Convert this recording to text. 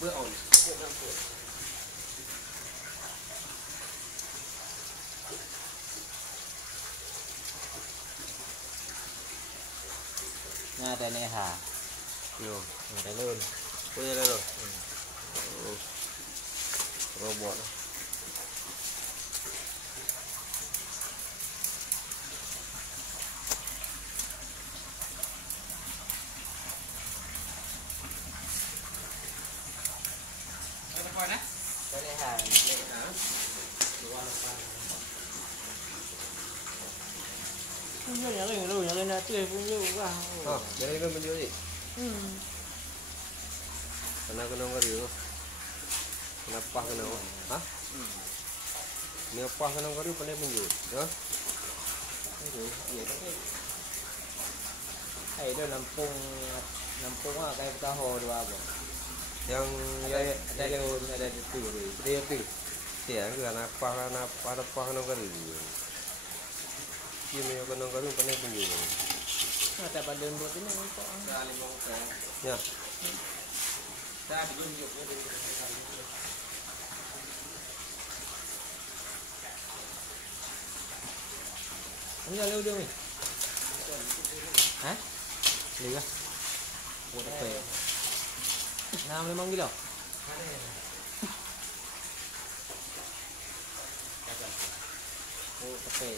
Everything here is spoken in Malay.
bữa ổn bữa năm tuổi nha tay này hả nhiều tay luôn bây giờ đây rồi robot tay này hả nhớ lên là tươi cũng nhiều quá jadi kan menjual ni kena kau riu kenapa kena hah ni apa kena kau riu pandai menjual ya thầy đưa Lampung à cái ta hồ đồ apa yang ada lewat ada itu dia tu dia kenapa kena kau riu ini kena kau riu pandai menjual ada pada buat ini kok ya Ini lalu dia ni. Hah? Liga. Buat apa? 65 kilo. Oh, apa?